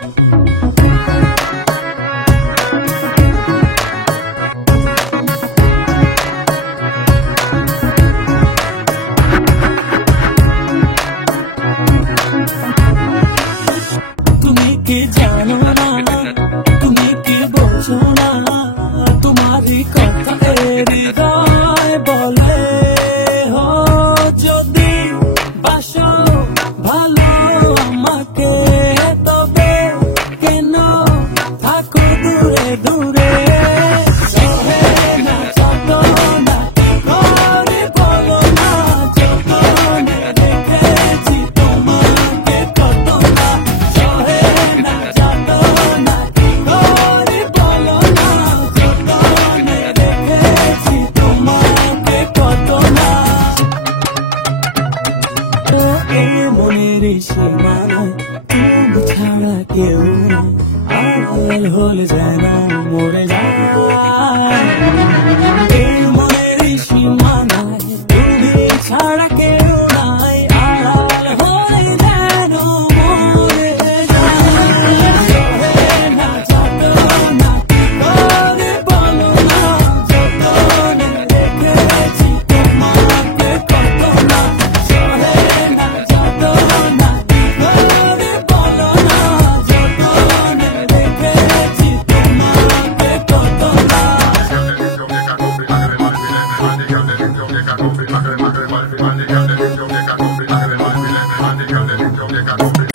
তুমি কি জানো না, তুমি কি বোঝো না, তোমারই কথা হৃদয় বলে। হো যদি বাসো ভালো আমাকে, তবে কেন থাকো দূরে দূরে। সহে না যত না করে বলো না, যতনে দেখেছি তোমাকে কত না। সহে না যত না করে বলো না, যতনে দেখেছি তোমাকে কত না। এই মনের সীমানায় তুমি ছাড়া কেউ না, আড়াল হলে যেন মরে যায়। এই মনের সীমানায় তুমি ছাড়া কেউ নাই, আড়াল হলে যেন মরে যায়। সহে না যত না করে বলো না, যতনে দেখেছি তোমাকে কত না। সহে না যত না করে বলো না, যতনে দেখেছি তোমাকে কত না। Money,